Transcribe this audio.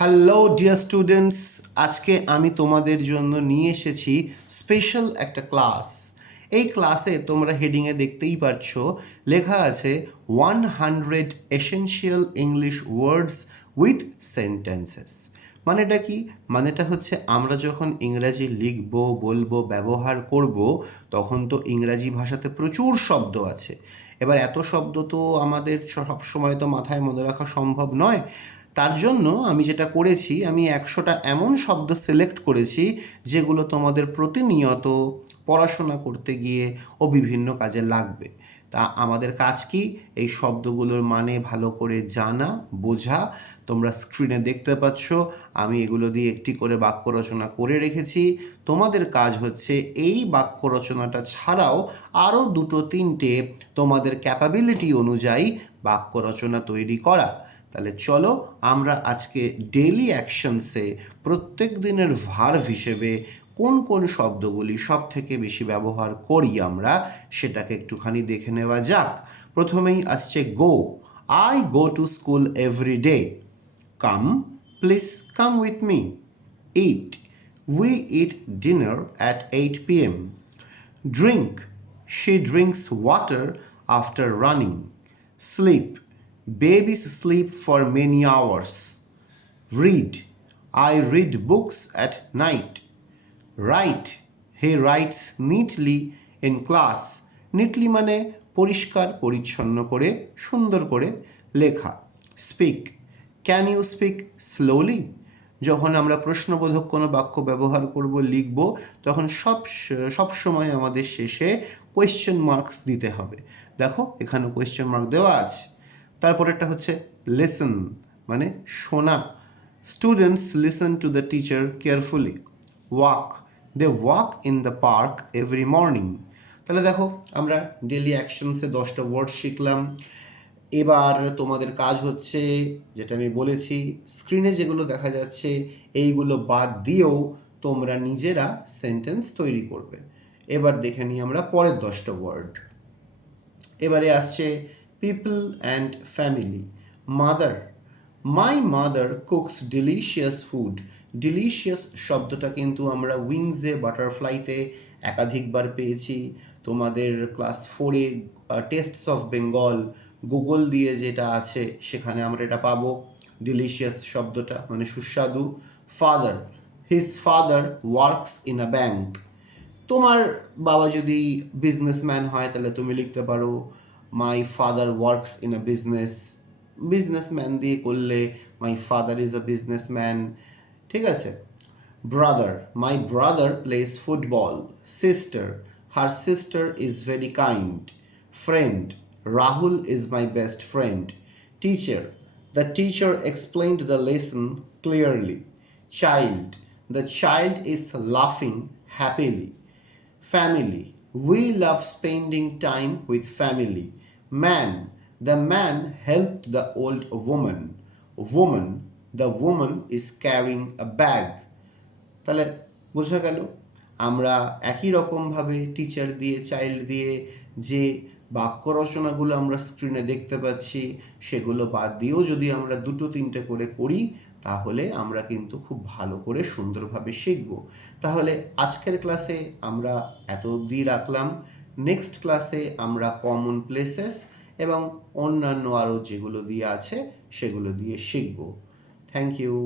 Hello dear students, আজকে আমি তোমাদের জন্য নিয়ে এসেছি স্পেশাল একটা ক্লাস। এই ক্লাসে তোমরা হেডিংয়ে দেখতেই পাচ্ছ লেখা আছে 100 essential English words with sentences. মানেটা কি? মানেটা হচ্ছে আমরা যখন ইংরাজি লিখব, বলবো, ব্যবহার করব, তখন তো ইংরাজি ভাষাতে প্রচুর শব্দ আছে। এবার এত শব্দ তো আমাদের সব সময় তো মাথায় মনে রাখা সম্ভব নয়। তার জন্য আমি যেটা করেছি, আমি 100টা এমন শব্দ সিলেক্ট করেছি যেগুলো তোমাদের প্রতিনিয়ত পড়াশোনা করতে গিয়ে ও বিভিন্ন কাজে লাগবে। তা আমাদের কাজ কি? এই শব্দগুলোর মানে ভালো করে জানা, বোঝা। তোমরা স্ক্রিনে দেখতে পাচ্ছ আমি এগুলো দিয়ে একটি করে বাক্য রচনা করে রেখেছি। তোমাদের কাজ হচ্ছে এই বাক্য রচনাটা ছাড়াও আরও 2-3টে তোমাদের ক্যাপাবিলিটি অনুযায়ী বাক্য রচনা তৈরি করা। তাহলে চলো আমরা আজকে ডেইলি অ্যাকশনসে প্রত্যেক দিনের ভার্ব হিসেবে কোন কোন শব্দগুলি সব থেকে বেশি ব্যবহার করি আমরা সেটাকে একটুখানি দেখে নেওয়া যাক। প্রথমেই আসছে go. I go to school every day. Come, please come with me. Eat, we eat dinner at 8 p.m. Drink, she drinks water after running. Sleep, babies sleep for many hours. Read, I read books at night. Write, he writes neatly in class. Neatly মানে পরিষ্কার পরিচ্ছন্ন করে, সুন্দর করে লেখা। Speak, can you speak slowly? যখন আমরা প্রশ্নবোধক কোনো বাক্য ব্যবহার করব, লিখব, তখন সব সময় আমাদের শেষে কোয়েশ্চেন মার্কস দিতে হবে। দেখো এখানে কোয়েশ্চেন মার্ক দেওয়া আছে। তারপরেরটা হচ্ছে লিসেন, মানে শোনা। Students listen to the teacher carefully. Walk, they walk in the park every morning. তাহলে দেখো আমরা ডেলি অ্যাকশনসে 10টা ওয়ার্ড শিখলাম। এবার তোমাদের কাজ হচ্ছে, যেটা আমি বলেছি, স্ক্রিনে যেগুলো দেখা যাচ্ছে এইগুলো বাদ দিয়েও তোমরা নিজেরা সেন্টেন্স তৈরি করবে। এবার দেখে নিই আমরা পরের 10টা ওয়ার্ড। এবারে আসছে people and family. Mother, my mother cooks delicious food. Delicious শব্দটা কিন্তু আমরা উইংসে, বাটারফ্লাইতে একাধিকবার পেয়েছি। তোমাদের ক্লাস 4-এ টেস্টস অফ বেঙ্গল গুগল দিয়ে যেটা আছে সেখানে আমরা এটা পাবো। ডিলিশিয়াস শব্দটা মানে সুস্বাদু। Father, his father works in a bank. তোমার বাবা যদি বিজনেসম্যান হয় তাহলে তুমি লিখতে পারো my father works in a business. Businessman দিয়ে করলে my father is a businessman. ঠিক আছে। Brother, my brother plays football. Sister, her sister is very kind. Friend, Rahul is my best friend. Teacher, the teacher explained the lesson clearly. Child, the child is laughing happily. Family, we love spending time with family. Man, the man helped the old woman. Woman, the woman is carrying a bag. তাহলে বোঝা গেল আমরা একই রকমভাবে teacher দিয়ে, child দিয়ে যে বাক্য রচনাগুলো আমরা স্ক্রিনে দেখতে পাচ্ছি সেগুলো বাদ দিয়েও যদি আমরা 2-3টে করে করি তাহলে আমরা কিন্তু খুব ভালো করে সুন্দরভাবে শিখব। তাহলে আজকের ক্লাসে আমরা এত অবধি রাখলাম। নেক্সট ক্লাসে আমরা কমন প্লেসেস এবং অন্যান্য আরও যেগুলো দিয়ে আছে সেগুলো দিয়ে শিখব। Thank you.